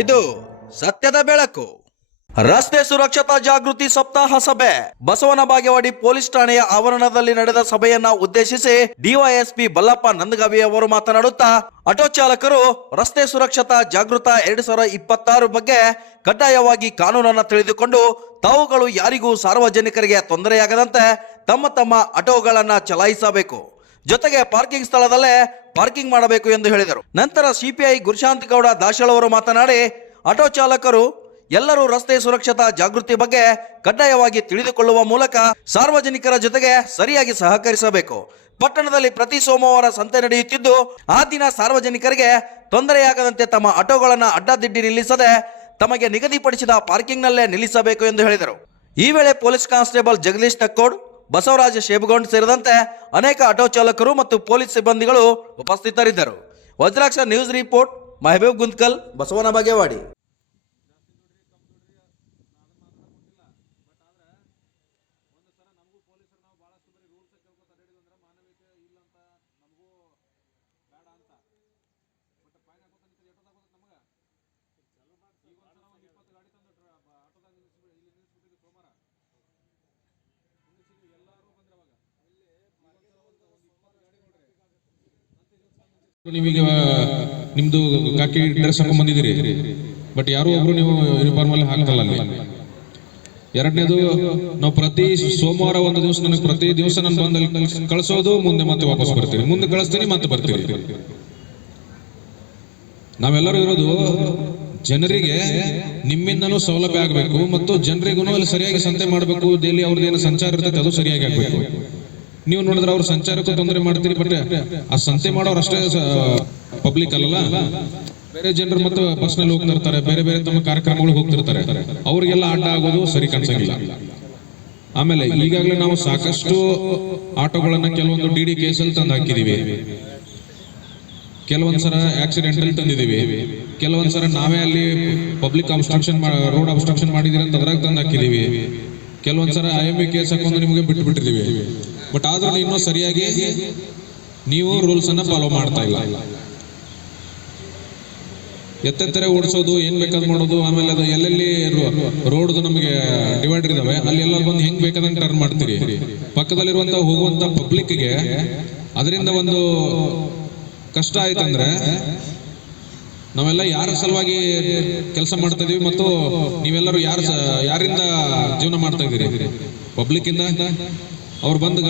ಇದು ಸತ್ಯದ ಬೆಳಕು. ರಸ್ತೆ ಸುರಕ್ಷತಾ ಜಾಗೃತಿ ಸಪ್ತಾಹ ಸಭೆ ಬಸವನ ಬಾಗೇವಾಡಿ ಪೊಲೀಸ್ ಠಾಣೆಯ ಆವರಣದಲ್ಲಿ ನಡೆದ ಸಭೆಯನ್ನ ಉದ್ದೇಶಿಸಿ ಡಿವೈಎಸ್ಪಿ ಬಲ್ಲಪ್ಪ ನಂದಗಾವಿ ಅವರು ಮಾತನಾಡುತ್ತಾ, ಆಟೋ ಚಾಲಕರು ರಸ್ತೆ ಸುರಕ್ಷತಾ ಜಾಗೃತ 2026 ಬಗ್ಗೆ ಕಡ್ಡಾಯವಾಗಿ ಕಾನೂನನ್ನು ತಿಳಿದುಕೊಂಡು ತಾವುಗಳು ಯಾರಿಗೂ ಸಾರ್ವಜನಿಕರಿಗೆ ತೊಂದರೆಯಾಗದಂತೆ ತಮ್ಮ ಆಟೋಗಳನ್ನ ಚಲಾಯಿಸಬೇಕು. ಜೊತೆಗೆ ಪಾರ್ಕಿಂಗ್ ಸ್ಥಳದಲ್ಲೇ ಪಾರ್ಕಿಂಗ್ ಮಾಡಬೇಕು ಎಂದು ಹೇಳಿದರು. ನಂತರ ಸಿಪಿಐ ಗುರುಶಾಂತ್ ಗೌಡ ದಾಶಳ್ ಅವರು ಮಾತನಾಡಿ, ಆಟೋ ಚಾಲಕರು ಎಲ್ಲರೂ ರಸ್ತೆ ಸುರಕ್ಷತಾ ಜಾಗೃತಿ ಬಗ್ಗೆ ಕಡ್ಡಾಯವಾಗಿ ತಿಳಿದುಕೊಳ್ಳುವ ಮೂಲಕ ಸಾರ್ವಜನಿಕರ ಜೊತೆಗೆ ಸರಿಯಾಗಿ ಸಹಕರಿಸಬೇಕು. ಪಟ್ಟಣದಲ್ಲಿ ಪ್ರತಿ ಸೋಮವಾರ ಸಂತೆ ನಡೆಯುತ್ತಿದ್ದು, ಆ ದಿನ ಸಾರ್ವಜನಿಕರಿಗೆ ತೊಂದರೆಯಾಗದಂತೆ ತಮ್ಮ ಆಟೋಗಳನ್ನು ಅಡ್ಡದಿಡ್ಡಿ ನಿಲ್ಲಿಸದೆ ತಮಗೆ ನಿಗದಿಪಡಿಸಿದ ಪಾರ್ಕಿಂಗ್ನಲ್ಲೇ ನಿಲ್ಲಿಸಬೇಕು ಎಂದು ಹೇಳಿದರು. ಈ ವೇಳೆ ಪೊಲೀಸ್ ಕಾನ್ಸ್ಟೇಬಲ್ ಜಗದೀಶ್ ತಕ್ಕೋಡ್, ಬಸವರಾಜ ಶೇಬಗೊಂಡ್ ಸೇರಿದಂತೆ ಅನೇಕ ಆಟೋ ಚಾಲಕರು ಮತ್ತು ಪೊಲೀಸ್ ಸಿಬ್ಬಂದಿಗಳು ಉಪಸ್ಥಿತರಿದ್ದರು. Vajraksha news report, Mehboob Guntakal, Basavana Bagewadi. ನೀವೀಗ ನಿಮ್ದು ಕಾಕಿ ಡ್ರೆಸ್ ಹಾಕೊಂಡ್ ಬಂದಿದ್ದೀರಿ, ಬಟ್ ಯಾರು ಒಬ್ರು ನೀವು ಯೂನಿಫಾರ್ಮ್ ಅಲ್ಲಿ ಹಾಕಲ್ಲ ಅಲ್ಲಿ. ಎರಡನೇದು, ನಾವು ಪ್ರತಿ ಸೋಮವಾರ ಒಂದು ದಿವಸ ನನಗೆ ಪ್ರತಿ ದಿವಸ ನಾನು ಬಂದಲ್ಲಿ ಕಳಿಸೋದು, ಮುಂದೆ ಮತ್ತೆ ವಾಪಸ್ ಬರ್ತೀರಿ, ಮುಂದೆ ಕಳಿಸ್ತೀನಿ ಮತ್ತೆ ಬರ್ತೀರಿ. ನಾವೆಲ್ಲರೂ ಇರೋದು ಜನರಿಗೆ ನಿಮ್ಮಿಂದನೂ ಸೌಲಭ್ಯ ಆಗಬೇಕು ಮತ್ತು ಜನರಿಗೂ ಅಲ್ಲಿ ಸರಿಯಾಗಿ ಸಂತೆ ಮಾಡಬೇಕು. ಡೈಲಿ ಅವ್ರದ್ದೇನು ಸಂಚಾರ ಇರ್ತೈತೆ ಅದು ಸರಿಯಾಗಿ ಆಗ್ಬೇಕು. ನೀವು ನೋಡಿದ್ರೆ ಅವ್ರ ಸಂಚಾರಕ್ಕೂ ತೊಂದರೆ ಮಾಡ್ತೀರಿ, ಬಟ್ ಆ ಸಂತೆ ಮಾಡೋರು ಅಷ್ಟೇ ಪಬ್ಲಿಕ್ ಅಲ್ಲಲ್ಲ, ಬೇರೆ ಜನರು ಮತ್ತು ಬಸ್ ನಲ್ಲಿ ಹೋಗ್ತಿರ್ತಾರೆ, ಬೇರೆ ಬೇರೆ ತಮ್ಮ ಕಾರ್ಯಕ್ರಮಗಳಿಗೆ ಹೋಗ್ತಿರ್ತಾರೆ, ಅವ್ರಿಗೆಲ್ಲ ಅಡ್ಡ ಆಗೋದು ಸರಿ ಕಾಣಿಸಂಗಿಲ್ಲ. ಆಮೇಲೆ ಈಗಾಗಲೇ ನಾವು ಸಾಕಷ್ಟು ಆಟೋಗಳನ್ನ ಕೆಲವೊಂದು ಡಿಡಿ ಕೇಸಲ್ಲಿ ತಂದು ಹಾಕಿದೀವಿ, ಕೆಲವೊಂದ್ಸರ ಆಕ್ಸಿಡೆಂಟಲ್ ತಂದಿದೀವಿ, ಕೆಲವೊಂದ್ಸರ ನಾವೇ ಅಲ್ಲಿ ಪಬ್ಲಿಕ್ ಅಬ್ಸ್ಟ್ರಕ್ಷನ್ ರೋಡ್ ಅಬ್ಸ್ಟ್ರಕ್ಷನ್ ಮಾಡಿದೀರಿ ಅಂತ ಅದ್ರಾಗ ತಂದು ಹಾಕಿದೀವಿ, ಕೆಲವೊಂದ್ಸರ IME ಕೇಸ್ ಹಾಕೊಂಡು ನಿಮಗೆ ಬಿಟ್ಟಿದ್ದೀವಿ. ಬಟ್ ಆದ್ರೂ ಇನ್ನೂ ಸರಿಯಾಗಿ ನೀವು ರೂಲ್ಸ್ ಅನ್ನ ಫಾಲೋ ಮಾಡ್ತಾ ಇಲ್ಲ. ಎತ್ತೆತ್ತರೆ ಓಡಿಸೋದು, ಏನ್ ಬೇಕಾದ್ ಮಾಡೋದು, ಆಮೇಲೆ ಅದು ಎಲ್ಲೆಲ್ಲಿ ರೋಡ್ದು ನಮಗೆ ಡಿವೈಡರ್ ಇದಾವೆ ಅಲ್ಲಿ ಎಲ್ಲ ಬಂದು ಹೆಂಗ್ ಬೇಕಾದಂಗೆ ಟರ್ನ್ ಮಾಡ್ತೀರಿ. ಪಕ್ಕದಲ್ಲಿರುವಂತ ಹೋಗುವಂತ ಪಬ್ಲಿಕ್ಗೆ ಅದರಿಂದ ಒಂದು ಕಷ್ಟ ಆಯ್ತಂದ್ರೆ ನಾವೆಲ್ಲ ಯಾರ ಸಲುವಾಗಿ ಕೆಲಸ ಮಾಡ್ತಾ ಇದೀವಿ ಮತ್ತು ನೀವೆಲ್ಲರೂ ಯಾರಿಂದ ಜೀವನ ಮಾಡ್ತಾ ಇದ್ದೀರಿ? ಪಬ್ಲಿಕ್ ಇಂದ. ಅವ್ರು ಬಂದು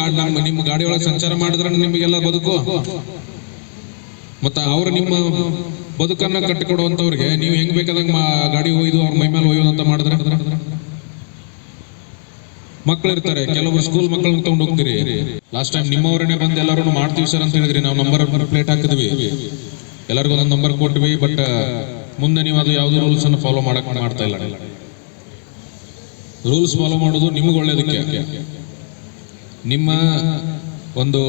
ನಿಮ್ಮ ಗಾಡಿ ಒಳಗೆ ಸಂಚಾರ ಮಾಡಿದ್ರೆ ನಿಮಗೆಲ್ಲ ಬದುಕು, ಮತ್ತೆ ಅವರು ನಿಮ್ಮ ಬದುಕನ್ನ ಕಟ್ಟಿಕೊಡುವಂತವ್ರಿಗೆ ನೀವು ಹೆಂಗ್ ಬೇಕಾದಂಗ ಗಾಡಿ ಒಯ್ದು ಅವ್ರ ಮೈ ಮೇಲೆ ಒಯ್ಯೋದು ಅಂತ ಮಾಡಿದ್ರೆ, ಮಕ್ಕಳು ಇರ್ತಾರೆ, ಕೆಲವರು ಸ್ಕೂಲ್ ಮಕ್ಕಳನ್ನ ತಗೊಂಡು ಹೋಗ್ತೀರಿ. ಲಾಸ್ಟ್ ಟೈಮ್ ನಿಮ್ಮವರನ್ನೇ ಬಂದು ಎಲ್ಲರೂ ಮಾಡ್ತೀವಿ ಸರ್ ಅಂತ ಹೇಳಿದ್ರಿ, ನಾವು ನಂಬರ್ ಪ್ಲೇಟ್ ಹಾಕಿದ್ವಿ, ಎಲ್ಲರಿಗೂ ಒಂದೊಂದು ನಂಬರ್ ಕೊಟ್ವಿ, ಬಟ್ ಮುಂದೆ ನೀವು ಅದು ಯಾವ್ದು ರೂಲ್ಸ್ ಅನ್ನು ಫಾಲೋ ಮಾಡ್ತಾ ಇಲ್ಲ. ರೂಲ್ಸ್ ಫಾಲೋ ಮಾಡೋದು ನಿಮಗೆ ಒಳ್ಳೇದಕ್ಕೆ, ನಿಮ್ಮ ಒಂದು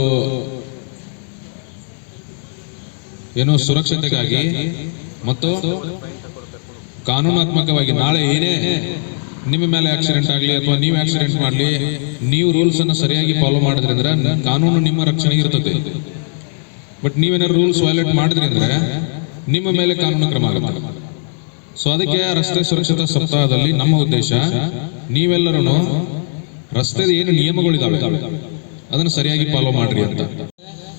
ಏನೋ ಸುರಕ್ಷತೆಗಾಗಿ ಮತ್ತು ಕಾನೂನಾತ್ಮಕವಾಗಿ ನಾಳೆ ಏನೇ ನಿಮ್ಮ ಮೇಲೆ ಆಕ್ಸಿಡೆಂಟ್ ಆಗಲಿ ಅಥವಾ ನೀವು ಆಕ್ಸಿಡೆಂಟ್ ಮಾಡಲಿ, ನೀವು ರೂಲ್ಸ್ ಅನ್ನು ಸರಿಯಾಗಿ ಫಾಲೋ ಮಾಡಿದ್ರಿ ಅಂದ್ರೆ ಕಾನೂನು ನಿಮ್ಮ ರಕ್ಷಣೆಗೆ ಇರ್ತದೆ. ಬಟ್ ನೀವೇನಾದ್ರು ರೂಲ್ಸ್ ವೈಲೇಟ್ ಮಾಡಿದ್ರಿ ಅಂದ್ರೆ ನಿಮ್ಮ ಮೇಲೆ ಕಾನೂನು ಕ್ರಮ ಆಗುತ್ತೆ. ಸೊ ಅದಕ್ಕೆ ರಸ್ತೆ ಸುರಕ್ಷತಾ ಸಪ್ತಾಹದಲ್ಲಿ ನಮ್ಮ ಉದ್ದೇಶ, ನೀವೆಲ್ಲರೂ ರಸ್ತೆದ ಏನು ನಿಯಮಗಳಿದಾವೆ ಅದನ್ನು ಸರಿಯಾಗಿ ಫಾಲೋ ಮಾಡ್ರಿ ಅಂತ.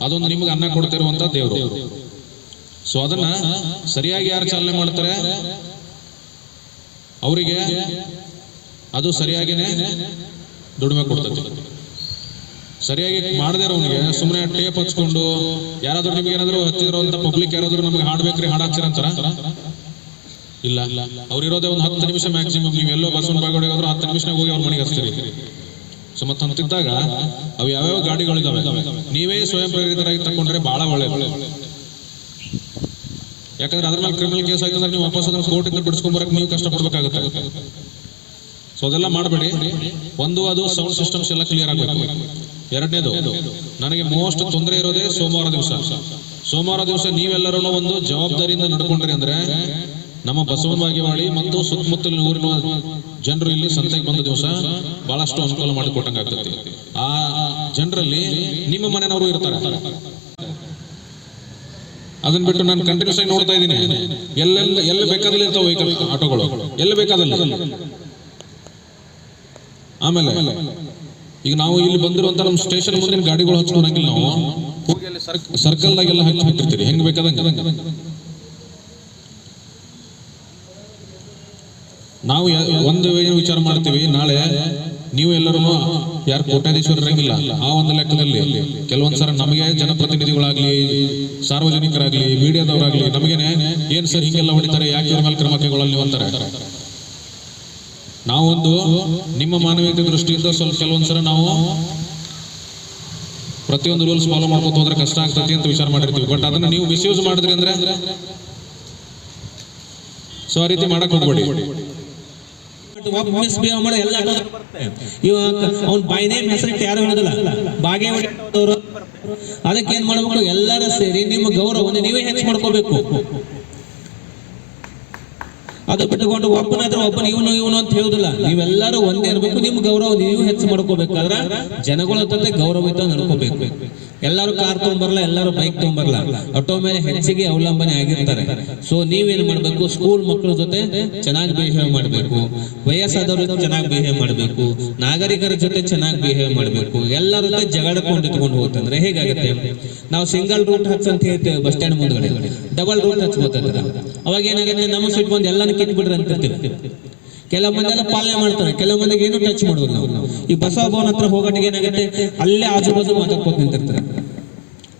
ಅದೊಂದು ನಿಮ್ಗೆ ಅನ್ನ ಕೊಡ್ತಿರುವಂತ ದೇವರು. ಸೊ ಅದನ್ನ ಸರಿಯಾಗಿ ಯಾರು ಚಾಲನೆ ಮಾಡ್ತಾರೆ ಅವರಿಗೆ ಅದು ಸರಿಯಾಗಿನೇ ದುಡಿಮೆ ಕೊಡ್ತದೆ. ಸರಿಯಾಗಿ ಮಾಡದೇ ಇರೋನಿಗೆ ಸುಮ್ಮನೆ ಟೇಪ್ ಹಚ್ಕೊಂಡು ಯಾರಾದ್ರೂ ನಿಮ್ಗೆ ಏನಾದ್ರು ಹಚ್ಚಿರೋಂತ ಪಬ್ಲಿಕ್ ಯಾರಾದ್ರೂ ನಮ್ಗೆ ಹಾಡ್ಬೇಕ್ರಿ ಹಾಡಾಕ್ಸಿರ ಅಂತಾರ? ಇಲ್ಲ, ಅವ್ರು ಇರೋದೇ ಒಂದು 10 ನಿಮಿಷ ಮ್ಯಾಕ್ಸಿಮಮ್. ನೀವೆಲ್ಲೋ ಬಸವನ ಬಾಗೇವಾಡಿಗೆ ಹೋದ್ರೆ 10 ನಿಮಿಷನಾಗ ಹೋಗಿ ಅವ್ರ ಮನೆಗೆ ಹಚ್ತೀರಿ. ಸೊ ಮತ್ತೆ ಅಂತಿದ್ದಾಗ ಅವು ಯಾವ್ಯಾವ ಗಾಡಿಗಳಿದಾವೆ ನೀವೇ ಸ್ವಯಂ ಪ್ರೇರಿತರಾಗಿ ತಕೊಂಡ್ರೆ ಬಹಳ ಒಳ್ಳೆ. ಯಾಕಂದ್ರೆ ಅದ್ರ ಮೇಲೆ ಕ್ರಿಮಿನಲ್ ಕೇಸ್ ಆಯ್ತು ಅಂದ್ರೆ ನೀವು ವಾಪಸ್ ಅದನ್ನ ಕೋರ್ಟಿಂದ ಬಿಡಿಸ್ಕೊಂಡ್ಬರಕ್ಕೆ ನೀವು ಕಷ್ಟಪಡ್ಬೇಕಾಗುತ್ತೆ. ಸೊ ಅದೆಲ್ಲ ಮಾಡಬೇಡಿ. ಒಂದು, ಅದು ಸೌಂಡ್ ಸಿಸ್ಟಮ್ಸ್ ಎಲ್ಲ ಕ್ಲಿಯರ್ ಆಗಬೇಕು. ಎರಡನೇದು, ನನಗೆ ಮೋಸ್ಟ್ ತೊಂದರೆ ಇರೋದೇ ಸೋಮವಾರ ದಿವಸ. ಸೋಮವಾರ ದಿವಸ ನೀವೆಲ್ಲರೂ ಒಂದು ಜವಾಬ್ದಾರಿಯಿಂದ ನಡ್ಕೊಂಡ್ರಿ ಅಂದ್ರೆ ನಮ್ಮ ಬಸವನ ಬಾಗೇವಾಡಿ ಮತ್ತು ಸುತ್ತಮುತ್ತಲಿನ ಊರಿನ ಜನರು ಇಲ್ಲಿ ಸಂತೆಗೆ ಬಂದ ದಿವಸ ಬಹಳಷ್ಟು ಅನುಕೂಲ ಮಾಡಿಕೊಟ್ಟಂಗಾಗ್ತದೆ. ಆ ಜನರಲ್ಲಿ ನಿಮ್ಮ ಮನೆಯವರು ಇರ್ತಾರೆ. ಅದನ್ನ ಬಿಟ್ಟು ನಾನು ಕಂಟಿನ್ಯೂಸ್ ಆಗಿ ನೋಡ್ತಾ ಇದ್ದೀನಿ, ಎಲ್ಲ ಬೇಕಾದಲ್ಲಿ ಇರ್ತಾವೆ ವೆಹಿಕಲ್ ಆಟೋಗಳು, ಎಲ್ಲ ಬೇಕಾದಲ್ಲಿ. ಆಮೇಲೆ ಈಗ ನಾವು ಇಲ್ಲಿ ಬಂದಿರುವಂತ ನಮ್ಮ ಸ್ಟೇಷನ್ ಮುಂದಿನ ಗಾಡಿಗಳು ಹಚ್ಕೊಳಂಗಿಲ್ಲ, ನಾವು ಹೋಗಿ ಅಲ್ಲಿ ಸರ್ಕಲ್ದಾಗೆಲ್ಲ ಹಚ್ಚಿ ಬಿಟ್ಟಿರ್ತೀರಿ ಹೆಂಗ್ ಬೇಕಾದಂಗೆ. ನಾವು ಒಂದು ವಿಚಾರ ಮಾಡ್ತೀವಿ, ನಾಳೆ ನೀವು ಎಲ್ಲರೂ ಯಾರು ಕೋಟ್ಯಾಧೀಶ್ವರ ಇರಂಗಿಲ್ಲ, ಆ ಒಂದು ಲೆಕ್ಕದಲ್ಲಿ ಕೆಲವೊಂದ್ಸಲ ನಮಗೆ ಜನಪ್ರತಿನಿಧಿಗಳಾಗ್ಲಿ, ಸಾರ್ವಜನಿಕರಾಗ್ಲಿ, ಮೀಡಿಯಾದವರಾಗ್ಲಿ ನಮಗೇನೆ ಏನ್ ಸರ್ ಹಿಂಗೆಲ್ಲ ಹೊಡಿತಾರೆ, ಯಾಕೆ ಇವ್ರ ಮೇಲೆ ಕ್ರಮ ಕೈಗೊಳ್ಳಲಿ ಅಂತಾರೆ. ನಾವೊಂದು ನಿಮ್ಮ ಮಾನವೀಯತೆ ದೃಷ್ಟಿಯಿಂದ ಸ್ವಲ್ಪ ಕೆಲವೊಂದ್ಸಲ ನಾವು ಪ್ರತಿಯೊಂದು ರೂಲ್ಸ್ ಫಾಲೋ ಮಾಡ್ಕೊತ ಹೋದ್ರೆ ಕಷ್ಟ ಆಗ್ತದೆ ಅಂತ ವಿಚಾರ ಮಾಡಿರ್ತೀವಿ. ಬಟ್ ಅದನ್ನ ನೀವು ಮಿಸ್ಯೂಸ್ ಮಾಡಿದ್ರಿ ಅಂದ್ರೆ ಸೊ ಆ ರೀತಿ ಮಾಡಕ್ ಹೋಗ್ಬೇಡಿ. ಅವ್ನ ಬೈ ನೇಮ್ ಹೆಸರಿಟ್ಟು ಯಾರು ಹೇಳೋದಿಲ್ಲ, ಬಾಗೇವಾಡಿಯವರು. ಅದಕ್ಕೆ ಏನ್ ಮಾಡ್ಬೇಕು, ಎಲ್ಲರೂ ಸೇರಿ ನಿಮ್ಮ ಗೌರವವನ್ನು ನೀವೇ ಹೆಚ್ಚು ಮಾಡ್ಕೋಬೇಕು. ಅದು ಬಿಟ್ಟುಕೊಂಡು ಒಬ್ಬನ ಇವನು ಅಂತ ಹೇಳುದಿಲ್ಲ, ನೀವೆಲ್ಲರೂ ಒಂದೇ ಇರಬೇಕು. ನಿಮ್ಮ ಗೌರವ ನೀವು ಹೆಚ್ಚು ಮಾಡ್ಕೋಬೇಕಾದ್ರೆ ಜನಗಳ ಜೊತೆ ಗೌರವಯುತ ನಡ್ಕೋಬೇಕು. ಎಲ್ಲರೂ ಕಾರ್ ತಗೊಂಬರಲ್ಲ, ಎಲ್ಲರೂ ಬೈಕ್ ತಗೊಂಬರಲ್ಲ, ಆಟೋ ಮೇಲೆ ಹೆಚ್ಚಿಗೆ ಅವಲಂಬನೆ ಆಗಿರ್ತಾರೆ. ಸೊ ನೀವೇನ್ ಮಾಡ್ಬೇಕು, ಸ್ಕೂಲ್ ಮಕ್ಕಳ ಜೊತೆ ಚೆನ್ನಾಗಿ ಬಿಹೇವ್ ಮಾಡಬೇಕು, ವಯಸ್ಸಾದವ್ರ ಜೊತೆ ಚೆನ್ನಾಗಿ ಬಿಹೇವ್ ಮಾಡಬೇಕು, ನಾಗರಿಕರ ಜೊತೆ ಚೆನ್ನಾಗಿ ಬಿಹೇವ್ ಮಾಡಬೇಕು. ಎಲ್ಲರ ಜೊತೆ ಜಗಳಕೊಂಡು ಇಟ್ಕೊಂಡು ಹೋಗ್ತಂದ್ರೆ ಹೇಗಾಗುತ್ತೆ? ನಾವು ಸಿಂಗಲ್ ರೂಟ್ ಹಚ್ ಅಂತ ಹೇಳ್ತೇವೆ ಬಸ್ ಸ್ಟ್ಯಾಂಡ್ ಮುಂದ್ಗಡೆ, ಡಬಲ್ ರೂಟ್ ಹಚ್ಬೋತಂದ್ರ ಅವಾಗ ಏನಾಗುತ್ತೆ, ನಮ್ಮ ಸಿಟ್ ಬಂದು ಎಲ್ಲಾನು ಕಿತ್ಬಿಡ್ರಿ ಅಂತಿರ್ತೀವಿ. ಕೆಲವು ಮಂದಿ ಎಲ್ಲ ಪಾಲನೆ ಮಾಡ್ತಾರೆ, ಕೆಲವು ಮಂದಿಗೆ ಏನು ಟಚ್ ಮಾಡೋದು. ನಾವು ಈ ಬಸವ ಭವನ ಹತ್ರ ಹೋಗೋಟಿಗೆ ಏನಾಗುತ್ತೆ, ಅಲ್ಲೇ ಆಜು ಬಾಜು ಮಾತಾಡ್ಕೋತ ನಿಂತಿರ್ತಾರೆ.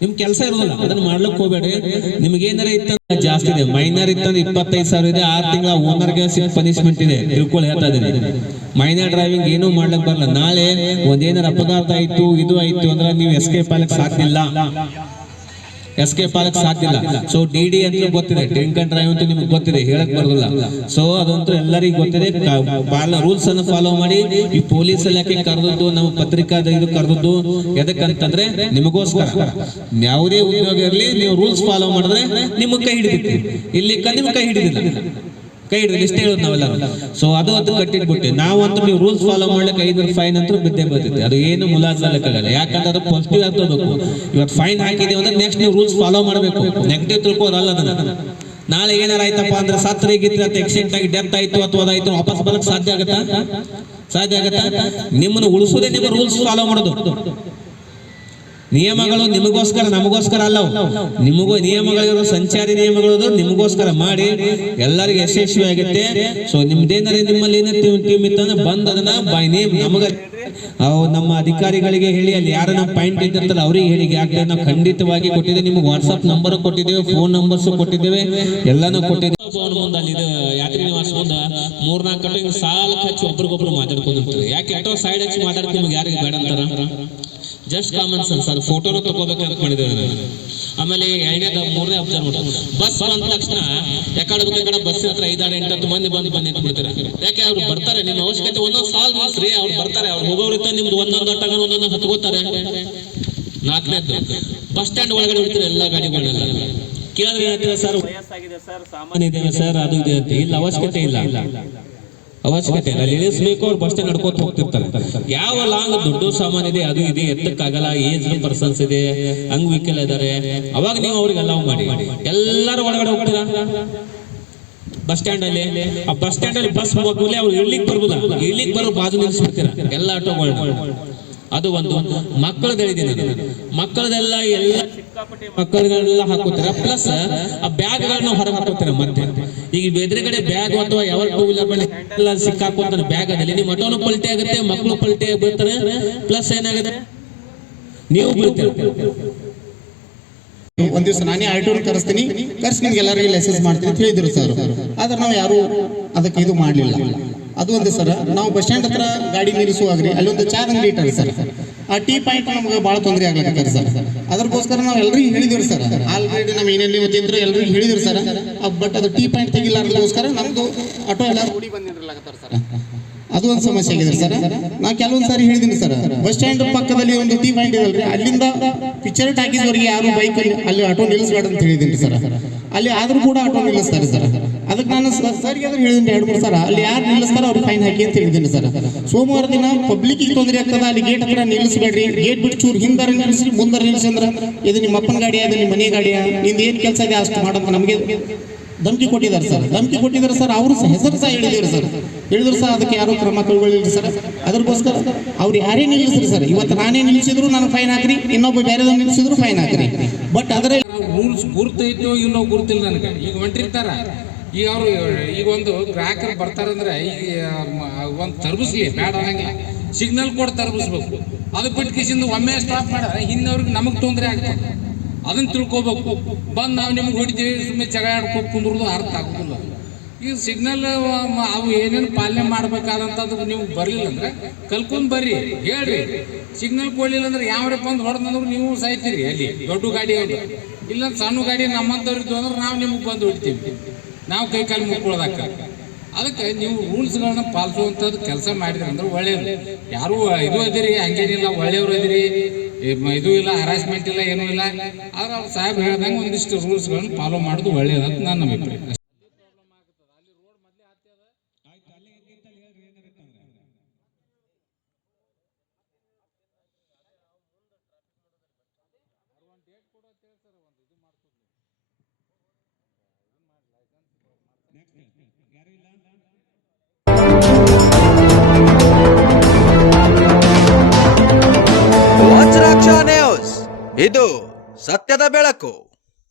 ನಿಮ್ ಕೆಲಸ ಇರೋದಿಲ್ಲ, ಅದನ್ನ ಮಾಡ್ಲಕ್ ಹೋಗ್ಬೇಡ್ರಿ. ನಿಮ್ಗೆ ಏನಾರ ಇತ್ತ ಜಾಸ್ತಿ ಇದೆ, ಮೈನರ್ ಇತ್ತಂದ್ರೆ 25,000 ಇದೆ, 6 ತಿಂಗಳ ಓನರ್ಗೆ ಪನಿಷ್ಮೆಂಟ್ ಇದೆ. ತಿಳ್ಕೊಳ್ಳಿ, ಹೇಳ್ತಾ ಇದ್ದೀನಿ. ಮೈನರ್ ಡ್ರೈವಿಂಗ್ ಏನೂ ಮಾಡ್ಲಕ್ ಬರಲ್ಲ. ನಾಳೆ ಒಂದೇನಾರ ಅಪಘಾತ ಆಯ್ತು, ಇದು ಆಯ್ತು ಅಂದ್ರೆ ನೀವು ಎಸ್ಕೇಪ್ ಆಗ್ಲಿಕ್ಕೆ ಸಾಧ್ಯ ಇಲ್ಲ. ಸೊ ಡಿ ಅಂತ ಗೊತ್ತಿದೆ, ಡ್ರಿಂಕ್ ಅಂಡ್ ಡ್ರೈವ್ ಅಂತ ನಿಮ್ಗೆ ಗೊತ್ತಿದೆ, ಹೇಳಕ್ ಬರೋದಿಲ್ಲ. ಸೊ ಅದಂತೂ ಎಲ್ಲರಿಗೂ ಗೊತ್ತಿದೆ. ರೂಲ್ಸ್ ಅನ್ನು ಫಾಲೋ ಮಾಡಿ. ಈ ಪೊಲೀಸ್ ಇಲಾಖೆ ಕರೆದದ್ದು, ನಮ್ಮ ಪತ್ರಿಕಾದ ಇದು ಕರೆದದ್ದು ಎದಕ್ಕಂತಂದ್ರೆ ನಿಮಗೋಸ್ಕರ. ಯಾವುದೇ ಉದ್ಯೋಗ ಇರಲಿ, ನೀವು ರೂಲ್ಸ್ ಫಾಲೋ ಮಾಡಿದ್ರೆ ನಿಮ್ಗೆ ಕೈ ಹಿಡಿದಿತ್ತು. ಇಲ್ಲಿ ನಿಮ್ಗೆ ಕೈ ಹಿಡಿದಿಲ್ಲ, ಕೈ ಹಿಡಿದ್ರೆ ಇಷ್ಟೇ ಹೇಳೋದು ನಾವೆಲ್ಲರೂ. ಸೊ ಅದು ಕಟ್ಟಿಟ್ಬಿಟ್ಟು ನಾವಂತೂ ನೀವು ರೂಲ್ಸ್ ಫಾಲೋ ಮಾಡ್ಲಿಕ್ಕೆ 500 ಫೈನ್ ಅಂತೂ ಬಿದ್ದೇ ಬರ್ತೈತೆ. ಅದು ಏನು ಮುಲಾಜಾಗಲ್ಲ, ಯಾಕಂದ್ರೆ ಅದು ಪಾಸಿಟಿವ್ ಆಗ್ತೋಬೇಕು. ಇವತ್ತು ಫೈನ್ ಹಾಕಿದೀವಿ ಅಂದ್ರೆ ನೆಕ್ಸ್ಟ್ ನೀವು ರೂಲ್ಸ್ ಫಾಲೋ ಮಾಡಬೇಕು. ನೆಗೆಟಿವ್ ತಿಳ್ಕೋದಲ್ಲ ಅದನ್ನ. ನಾಳೆ ಏನಾರ ಆಯ್ತಪ್ಪ ಅಂದ್ರೆ ಸತ್ತರಿಗಿದ್ರೆ ಆಕ್ಸಿಡೆಂಟ್ ಆಗಿ ಡೆತ್ ಆಯ್ತು ಅಥವಾ ಅದಾಯ್ತು, ವಾಪಸ್ ಬರಕ್ ಸಾಧ್ಯ ಆಗತ್ತಾ? ನಿಮ್ಮನ್ನು ಉಳಿಸೋದೇ ನಿಮ್ಮ ರೂಲ್ಸ್ ಫಾಲೋ ಮಾಡೋದು. ನಿಯಮಗಳು ನಿಮಗೋಸ್ಕರ, ನಮಗೋಸ್ಕರ ಅಲ್ಲ. ನಿಮಗೂ ನಿಯಮಗಳಿರೋ ಸಂಚಾರಿ ನಿಯಮಗಳು ನಿಮಗೋಸ್ಕರ ಮಾಡಿ ಎಲ್ಲರಿಗೂ ಯಶಸ್ವಿ ಆಗುತ್ತೆ. ಸೊ ನಿಮ್ದೇನಾರೆ ನಿಮ್ಮಲ್ಲಿ ಏನಾರ ಟೀಮ್ ಇತ್ತಂದ್ರೆ ಬಂದ್ ಅದನ್ನ ಬೈ ನೇಮ್ ನಮಗ ನಮ್ಮ ಅಧಿಕಾರಿಗಳಿಗೆ ಹೇಳಿ, ಅಲ್ಲಿ ಯಾರು ನಮ್ಮ ಪಾಯಿಂಟ್ ಇದ್ದಿರ್ತಲ್ಲ ಅವ್ರಿಗೆ ಹೇಳಿ. ಯಾಕೆ ನಾವು ಖಂಡಿತವಾಗಿ ಕೊಟ್ಟಿದ್ದೇವೆ, ನಿಮ್ಗೆ ವಾಟ್ಸ್ಆಪ್ ನಂಬರ್ ಕೊಟ್ಟಿದ್ದೇವೆ, ಫೋನ್ ನಂಬರ್ಸ್ ಕೊಟ್ಟಿದ್ದೇವೆ, ಎಲ್ಲಾನು ಕೊಟ್ಟಿದ್ದೇವೆ. ಅಲ್ಲಿ ಯಾತ್ರಿ ನಿವಾಸ ಮುಂದ 3-4 ಕಟ್ಟು ಹಿಂಗೆ ಸಾಲ ಹಚ್ಚಿ ಒಬ್ರಿಗೊಬ್ರು ಮಾತಾಡ್ಕೊಂಡಿರ್ತಾರೆ. ಯಾಕೆ ಆಟೋ ಸೈಡ್ ಹಚ್ಚಿ ಮಾತಾಡ್ತೀವಿ, ನಿಮ್ಗೆ ಯಾರಿಗೆ ಬೇಡ ಅಂತಾರ? Just common sense. ಅದು ಫೋಟೋನು ತಗೋಬೇಕಂತ ಮಾಡಿದ್ದೇವೆ ನಾನು. ಆಮೇಲೆ 2ನೇ ಅಬ್ಸರ್ವ್ ಮಾಡೋದು, ಬಸ್ ಬಂದ ತಕ್ಷಣ ಯಾಕಡೆ ಬಸ್ ಹತ್ರ 5-8 ಮಂದಿ ಬಂದು ನಿಂತ್ಬಿಡ್ತಾರೆ. ಯಾಕೆ ಅವ್ರು ಬರ್ತಾರೆ, ನಿಮ್ಮ ಅವಶ್ಯಕತೆ ಒಂದೊಂದು ಸಾಲ್ ಮಾಸ್ರಿ ಅವ್ರು ಬರ್ತಾರೆ. ಅವ್ರು ಹೋಗೋರಿತ್ತ ನಿಮ್ದು ಒಂದೊಂದು ಅಟ್ಟಾಗ ಒಂದೊಂದು ಹತ್ಕೋತಾರೆ. 4ನೇದ್ದು ಬಸ್ ಸ್ಟ್ಯಾಂಡ್ ಒಳಗಡೆ ಹೊಡಿತಾರೆ ಎಲ್ಲ ಗಾಡಿಗಳನ್ನೆಲ್ಲ. ಕೇಳಿದ್ರೆ ಹೇಳ್ತೀರಾ, ಸರ್ ವಯಸ್ಸಾಗಿದೆ ಸರ್, ಸಾಮಾನ್ಯ ಇದ್ದೇವೆ ಸರ್, ಅದು ಇದೆ ಅಂತ. ಇಲ್ಲ, ಅವಶ್ಯಕತೆ ಇಲ್ಲ. ಇಳಿಸ್ಬೇಕು, ಅವ್ರು ಬಸ್ ಸ್ಟ್ಯಾಂಡ್ ನಡ್ಕೋತ ಹೋಗ್ತಿರ್ತಾರೆ. ಯಾವ ಲಾಂಗ್ ದುಡ್ಡು ಸಾಮಾನ್ ಇದೆ, ಅದು ಇದೆ, ಎತ್ತಕ್ಕಾಗಲ್ಲ, ಏಜ್ ಪರ್ಸನ್ಸ್ ಇದೆ, ಅಂಗವಿಕಲ ಇದಾರೆ, ಅವಾಗ ನೀವು ಅವ್ರಿಗೆ ಅಲೌ ಮಾಡಿ. ಎಲ್ಲರೂ ಒಳಗಡೆ ಹೋಗ್ತೀರಾ ಬಸ್ ಸ್ಟ್ಯಾಂಡ್ ಅಲ್ಲಿ. ಆ ಬಸ್ ಸ್ಟ್ಯಾಂಡ್ ಅಲ್ಲಿ ಬಸ್ ಹೋಗ್ಲಿ, ಅವ್ರು ಇಳ್ಲಿಕ್ಕೆ ಬರ್ಬೋದ, ಇಳ್ಲಿಕ್ಕೆ ಬರೋ ಬಾಜು ನಿಲ್ಲಿಸ್ಬಿಡ್ತೀರಾ ಎಲ್ಲ ಆಟೋಗಳನ್ನ. ಅದು ಒಂದು. ಮಕ್ಕಳದ್ದು ಹೇಳಿದ್ದೀನಿ, ಮಕ್ಕಳದೆಲ್ಲ ಎಲ್ಲ ಸಿಕ್ಕಾಪಟ್ಟೆ ಮಕ್ಕಳುಗಳೆಲ್ಲ ಹಾಕೋತೀರ. ಪ್ಲಸ್ ಆ ಬ್ಯಾಗ್ಗಳನ್ನ ಹೊರಗೆ ಹಾಕೋತೀರ. ಮತ್ತೆ ಈಗ ಎದುರುಗಡೆ ಬ್ಯಾಗ್ ಅಥವಾ ಯಾವ 2 ವೀಲರ್ ಮೇಲೆ ಎಲ್ಲ ಸಿಕ್ಕಾಕೋತಾರೆ ಬ್ಯಾಗ್ ಅದಲ್ಲಿ. ನಿಮ್ಮ ಆಟೋನು ಪಲ್ಟಿ ಆಗುತ್ತೆ, ಮಕ್ಕಳು ಪಲ್ಟಿ ಬೀಳ್ತಾರೆ. ಪ್ಲಸ್ ಏನಾಗುತ್ತೆ, ನೀವು ಬೀಳ್ತೀರ. ಒಂದ್ ದಿವಸ ನಾನೇ ಆಟೋನ ಕರೆಸ್ತೀನಿ, ಕರ್ಸಿ ನಿಮ್ಗೆ ಎಲ್ಲರಿಗೂ ಲೈಸೆನ್ಸ್ ಮಾಡ್ತೀನಿ ಅಂತ ಹೇಳಿದ್ರು ಸರ್. ಆದ್ರೆ ನಾವು ಯಾರು ಅದಕ್ಕೆ ಇದು ಮಾಡಲಿಲ್ಲ. ಅದು ಒಂದು ಸರ್, ನಾವು ಬಸ್ ಸ್ಟ್ಯಾಂಡ್ ಹತ್ರ ಗಾಡಿ ನಿಲ್ಲಿಸುವಾಗ್ರಿ ಅಲ್ಲಿ ಒಂದು ಚಾ ಅಂಗಡಿ ಇಟ್ಟಾರೆ ಸರ್. ಆ ಟೀ ಪಾಯಿಂಟ್ ನಮ್ಗೆ ಭಾಳ ತೊಂದರೆ ಆಗ್ಲಕತ್ತಾರೆ ಸರ್. ಅದಕ್ಕೋಸ್ಕರ ನಾವು ಎಲ್ಲರಿಗೂ ಹೇಳಿದಿರಿ ಸರ್. ಆಲ್ರೆಡಿ ನಾವು ಏನೆಲ್ಲಿ ಓದಿದ್ರು ಎಲ್ಲರಿಗೂ ಹೇಳಿದಿರಿ ಸರ್. ಬಟ್ ಅದು ಟೀ ಪಾಯಿಂಟ್ ತೆಗಿಲಾರ್ದಕ್ಕೋಸ್ಕರ ನಮ್ದು ಆಟೋ ಎಲ್ಲ ಓಡಿ ಬಂದಿರಲಾಗತ್ತಾರೆ ಸರ್. ಅದು ಒಂದು ಸಮಸ್ಯೆ ಆಗಿದೆ ಸರ್. ನಾ ಕೆಲವೊಂದು ಸಾರಿ ಹೇಳಿದ್ದೀನಿ ಸರ್, ಬಸ್ ಸ್ಟ್ಯಾಂಡ್ ಪಕ್ಕದಲ್ಲಿ ಒಂದು ಟೀ ಪಾಯಿಂಟ್ ಇದಲ್ರಿ, ಅಲ್ಲಿಂದ ಪಿಕ್ಚರ್ ಟಾಕೀಸ್ವರೆಗೆ ಯಾರು ಬೈಕ್ ಅಲ್ಲಿ ಆಟೋ ನಿಲ್ಲಿಸಬೇಡ ಅಂತ ಹೇಳಿದ್ದೀನಿ ಸರ್. ಅಲ್ಲಿ ಆದ್ರೂ ಕೂಡ ಆಟೋ ನಿಲ್ಲಿಸ್ತಾರೆ ಸರ್. ಅದಕ್ಕೆ ನಾನು ಸರ್ಗೆ ಅದ್ರ ಹೇಳಿದ್ದೀನಿ 2-3 ಸಲ ಅಲ್ಲಿ ಯಾರು ನಿಲ್ಲಿಸ್ತಾರೋ ಅವ್ರಿಗೆ ಫೈನ್ ಹಾಕಿ ಅಂತ ಹೇಳಿದ್ದೀನಿ ಸರ್. ಸೋಮವಾರ ದಿನ ಪಬ್ಲಿಕ್ಕಿಗೆ ತೊಂದರೆ ಆಗ್ತದ, ಅಲ್ಲಿ ಗೇಟ್ ಹತ್ರ ನಿಲ್ಲಿಸಬೇಡ್ರಿ, ಗೇಟ್ ಬಿಟ್ಟು ಚೂರು ಹಿಂದಾರ ನಿಲ್ಲಿಸ್ರಿ ಮುಂದಾರ ನಿಲ್ಲಿಸಿ ಅಂದ್ರೆ ಇದು ನಿಮ್ಮ ಅಪ್ಪನ ಗಾಡಿಯ, ಇದು ನಿಮ್ಮ ಮನೆ ಗಾಡಿಯ, ನಿಂದು ಏನು ಕೆಲಸ ಇದೆ ಅಷ್ಟು ಮಾಡೋದು ನಮಗೆ ಧಮಕಿ ಕೊಟ್ಟಿದ್ದಾರೆ ಸರ್. ಧಮಕಿ ಕೊಟ್ಟಿದ್ದಾರೆ ಸರ್. ಅವರು ಹೆಸರು ಸಹ ಹೇಳಿದ್ರು ಸರ್. ಹೇಳಿದ್ರು ಸಹ ಅದಕ್ಕೆ ಯಾರು ಕ್ರಮ ಕೈಗೊಳ್ಳಿಲ್ಲ ಸರ್. ಅದಕ್ಕೋಸ್ಕರ ಅವ್ರು ಯಾರೇ ನಿಲ್ಲಿಸ್ರಿ ಸರ್, ಇವತ್ತು ನಾನೇ ನಿಲ್ಲಿಸಿದ್ರು ನನಗೆ ಫೈನ್ ಹಾಕ್ರಿ, ಇನ್ನೊಬ್ಬ ಬೇರೆದವ್ರು ನಿಲ್ಲಿಸಿದ್ರು ಫೈನ್ ಹಾಕ್ರಿ. ಬಟ್ ಅದರ ರೂಲ್ಸ್ ಗುರ್ತೈತೋ ಇಲ್ಲೋ ಗುರ್ತಿಲ್ಲ ನನಗೆ. ಈಗ ಹೊಂಟಿರ್ತಾರ, ಈಗ ಅವರು ಈಗ ಒಂದು ಗ್ರಾಹಕರು ಬರ್ತಾರಂದ್ರೆ ಈಗ ಒಂದು ತರ್ಬಿಸ್ಲಿ ಬೇಡ ಅನ್ನಂಗಿಲ್ಲ, ಸಿಗ್ನಲ್ ಕೊಟ್ಟು ತರ್ಬಿಸ್ಬೇಕು. ಅದು ಬಿಟ್ಟು ಕಿಸಿಂದ ಒಮ್ಮೆ ಸ್ಟಾಪ್ ಮಾಡ ಹಿಂದವ್ರಿಗೆ ನಮಗೆ ತೊಂದರೆ ಆಗ್ತದೆ. ಅದನ್ನ ತಿಳ್ಕೊಬೇಕು. ಬಂದು ನಾವು ನಿಮ್ಗೆ ಹೊಡಿತೀವಿ ಸುಮ್ಮನೆ ಜಗಳ ಆಡ್ಕೊಂಡು ಕುಂದ್ರದು ಅರ್ಥ ಆಗೋದಿಲ್ಲ. ಈಗ ಸಿಗ್ನಲ್ ಅವು ಏನೇನು ಪಾಲನೆ ಮಾಡ್ಬೇಕಾದಂಥದ್ದು ನೀವು ಬರಲಿಲ್ಲ ಅಂದ್ರೆ ಕಲ್ಕೊಂಡು ಬರ್ರಿ, ಹೇಳ್ರಿ. ಸಿಗ್ನಲ್ ಕೊಡ್ಲಿಲ್ಲ ಅಂದ್ರೆ ಯಾವ್ರಪ್ಪ ಬಂದು ಹೊಡೆದಂದ್ರೆ ನೀವು ಸಾಯ್ತೀರಿ ಅಲ್ಲಿ ದೊಡ್ಡ ಗಾಡಿ ಅವ್ರು. ಇಲ್ಲ ಸಣ್ಣ ಗಾಡಿ ನಮ್ಮಂಥವ್ರಿದ್ದು ಅಂದ್ರೆ ನಾವು ನಿಮ್ಗೆ ಬಂದು ಹೊಡಿತೀವಿ, ನಾವು ಕೈ ಕಾಲು ಮುಕ್ಕೊಳ್ಳೋದಾಕ. ಅದಕ್ಕೆ ನೀವು ರೂಲ್ಸ್ಗಳನ್ನ ಪಾಲಿಸುವಂಥದ್ದು ಕೆಲಸ ಮಾಡಿದ್ರಿ ಅಂದ್ರೆ ಒಳ್ಳೆಯದು. ಯಾರು ಇದು ಅದಿರಿ ಹಂಗೇನಿಲ್ಲ, ಒಳ್ಳೆಯವರು ಅದಿರಿ, ಇದು ಇಲ್ಲ, ಹರಾಸ್ಮೆಂಟ್ ಇಲ್ಲ, ಏನೂ ಇಲ್ಲ. ಆದ್ರೆ ಅವ್ರು ಸಾಹೇಬ್ ಹೇಳ್ದಂಗೆ ಒಂದಿಷ್ಟು ರೂಲ್ಸ್ಗಳನ್ನ ಫಾಲೋ ಮಾಡೋದು ಒಳ್ಳೆಯದಂತ ನನ್ನ ಅಭಿಪ್ರಾಯ. ವಜ್ರಾಕ್ಷ ನ್ಯೂಸ್, ಇದು ಸತ್ಯದ ಬೆಳಕು.